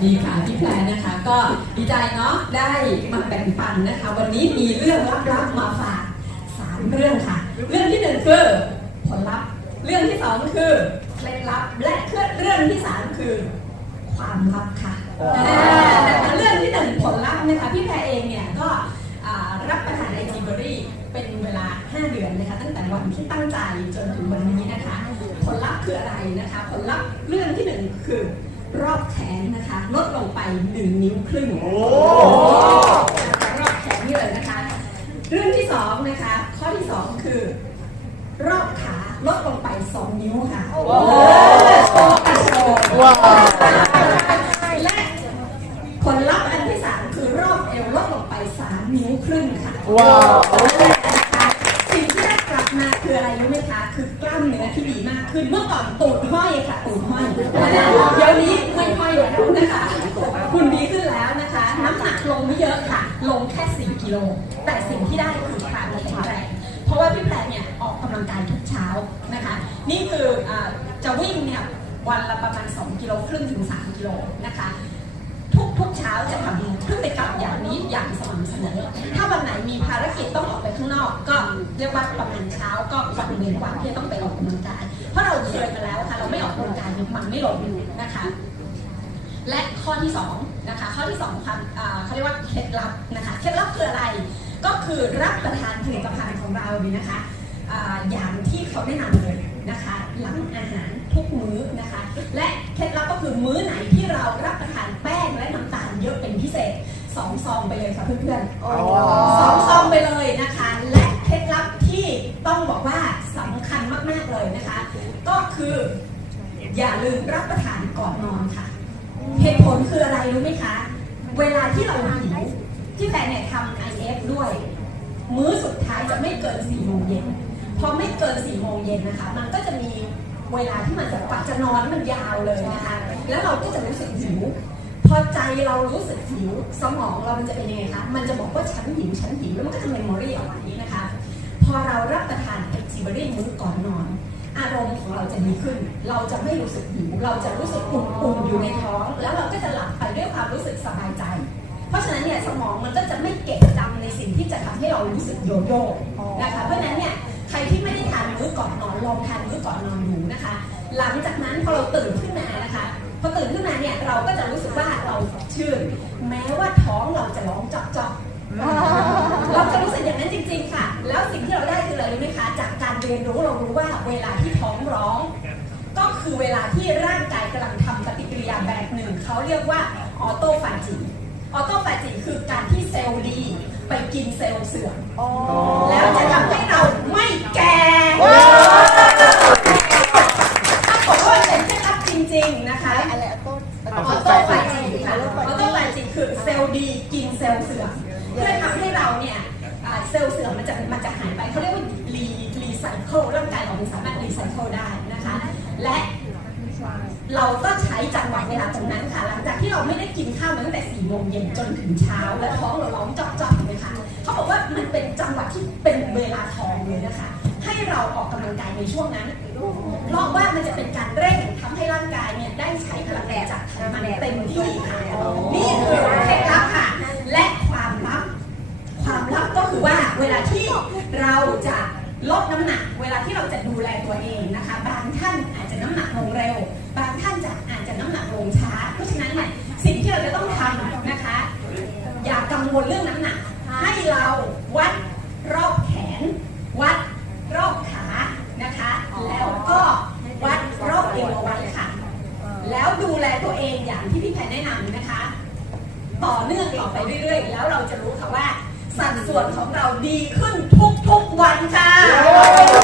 ดีค่ะพี่แพรนะคะก็ดีใจเนาะได้มาแบ่งปันนะคะ วันนี้มีเรื่องลับๆมาฝากสามเรื่องค่ะ เรื่องที่หนึ่งคือผลลัพธ์เรื่องที่สองคือเคล็ดลับและเรื่องที่สามคือความลับค่ะแต่เรื่องที่หนึ่งผลลัพธ์นะคะพี่แพรเองเนี่ยก็รับประทานไอจีเบอรี่เป็นเวลา 5 เดือนนะคะตั้งแต่วันที่ตั้งใจจนถึงวันนี้นะคะ ผลลัพธ์คืออะไรนะคะ ผลลัพธ์เรื่องที่หนึ่งคือ รอบแขนนะคะ ลดลงไป1นิ้วครึ่งรอบแขนนี่เลยนะคะ เรื่องที่สองนะคะ ข้อที่สองคือ รอบขาลดลงไป2นิ้วค่ะโอ้โหโชว์ค่ะโชว์และผลลัพธ์อันที่สามคือรอบเอวลดลงไป3นิ้วครึ่งค่ะว้าวสิ่งที่ได้กลับมาคืออะไรรู้ไหมคะ คือกล้ามเนื้อที่ดีมากขึ้นเมื่อก่อนตูดห้อยค่ะตูดห้อยเดี๋ยวนี้ คะหุ่นดีขึ้นแล้วนะคะ น้ำหนักลงไม่เยอะค่ะ ลงแค่4กิโล แต่สิ่งที่ได้คือความแข็งแรง เพราะว่าพี่แปรเนี่ยออกกำลังกายทุกเช้านะคะ นี่คืออาจะวิ่งเนี่ยวันละประมาณ 2 กิโลครึ่งถึง 3 กิโลนะคะ ทุกทุกเช้าจะทำพฤติกรรมอย่างนี้อย่างสม่ำเสมอ ถ้าวันไหนมีภารกิจต้องออกไปข้างนอก ก็เรียกว่าประมาณเช้าก็วันเว้นวันที่ต้องไปออกกำลังกาย เพราะเราเคยมาแล้วค่ะ เราไม่ออกกำลังกายมันไม่ลงนะคะ และข้อที่สองนะคะข้อที่สองค่ะอ่าเขาเรียกว่าเคล็ดลับนะคะเคล็ดลับคืออะไรก็คือรับประทานผลิตภัณฑ์ของเราดีนะคะอ่าอย่างที่เขาแนะนำเลยนะคะหลังอาหารทุกมื้อนะคะ และเคล็ดลับก็คือมื้อไหนที่เรารับประทานแป้งและน้ำตาลเยอะเป็นพิเศษสองซองไปเลยค่ะเพื่อนๆสองซองไปเลยนะคะ และเคล็ดลับที่ต้องบอกว่าสำคัญมากๆเลยนะคะ ก็คืออย่าลืมรับประทานก่อนนอนค่ะ เหตุผลคืออะไรรู้ไหมคะ เวลาที่เราหิวที่แฟนเนี่ยทำ IF ด้วย มื้อสุดท้ายจะไม่เกิน4โมงเย็นพอไม่เกิน4โมงเย็นนะคะ มันก็จะมีเวลาที่มันจะกว่าจะนอนมันยาวเลยนะคะ แล้วเราก็จะรู้สึกหิวพอใจเรารู้สึกหิวสมองเรามันจะเป็นยังไงคะมันจะบอกว่าฉันหิวฉันหิวแล้วมันก็จะเมมโมร ของเราจะดีขึ้น เราจะไม่รู้สึกหิว เราจะรู้สึกอุ่นๆอยู่ในท้อง แล้วเราก็จะหลับไปด้วยความรู้สึกสบายใจ เพราะฉะนั้นเนี่ยสมองมันก็จะไม่เก็บจำในสิ่งที่จะทำให้เรารู้สึกโยโย่นะคะ เพราะฉะนั้นเนี่ยใครที่ไม่ได้ทานมื้อก่อนนอนลองทานมื้อก่อนนอนดูนะคะ หลังจากนั้นพอเราตื่น รเรียนรู้เรารู้ว่าเวลาที่ท้องร้อง ก็คือเวลาที่ร่างกายกำลังทำปฏิกิริยาแบบหนึ่ง เขาเรียกว่าออโตฟาจิออโตฟาจิคือการที่เซลล์ดีไปกินเซลล์เสื่อมแล้วจะทำให้เราไม่แก่ถ้าบอกว่าเป็นเคล็ดลับจริง ๆ นะคะอะไรออโต้ออโตไฟจิค่ะออโตไฟจิคือเซลล์ดีกินเซลล์เสื่อมเพื่อทำให้เราเนี่ยเซลล์เสื่อมมันจะมันจะหายไปเขาเรียก คิลร่างกายเรามันสามารถรีไซเคิลได้นะคะ และเราก็ใช้จังหวะเวลาตรงนั้นค่ะ หลังจากที่เราไม่ได้กินข้าวตั้งแต่4โมงเย็นจนถึงเช้า และท้องเราร้องจอกๆเลยค่ะเขาบอกว่ามันเป็นจังหวะที่เป็นเวลาทองเลยนะคะ ให้เราออกกำลังกายในช่วงนั้น เพราะว่ามันจะเป็นการเร่งทำให้ร่างกายเนี่ยได้ใช้พลังงานจากไขมันเต็มที่ค่ะนี่คือเคล็ดลับค่ะ และความลับ ความลับก็คือว่าเวลาที่เราจะ ลดน้ำหนักเวลาที่เราจะดูแลตัวเองนะคะ บางท่านอาจจะน้ำหนักลงเร็ว บางท่านจะอาจจะน้ำหนักลงช้า เพราะฉะนั้นเนี่ยสิ่งที่เราจะต้องทำนะคะ อย่ากังวลเรื่องน้ำหนัก ให้เราวัดรอบแขน วัดรอบขานะคะ แล้วก็วัดรอบเอวเอาไว้ค่ะ แล้วดูแลตัวเองอย่างที่พี่แพนแนะนำนะคะ ต่อเนื่องต่อไปเรื่อยๆ แล้วเราจะรู้ค่ะว่า สัดส่วนของเราดีขึ้นทุกๆวันค่ะ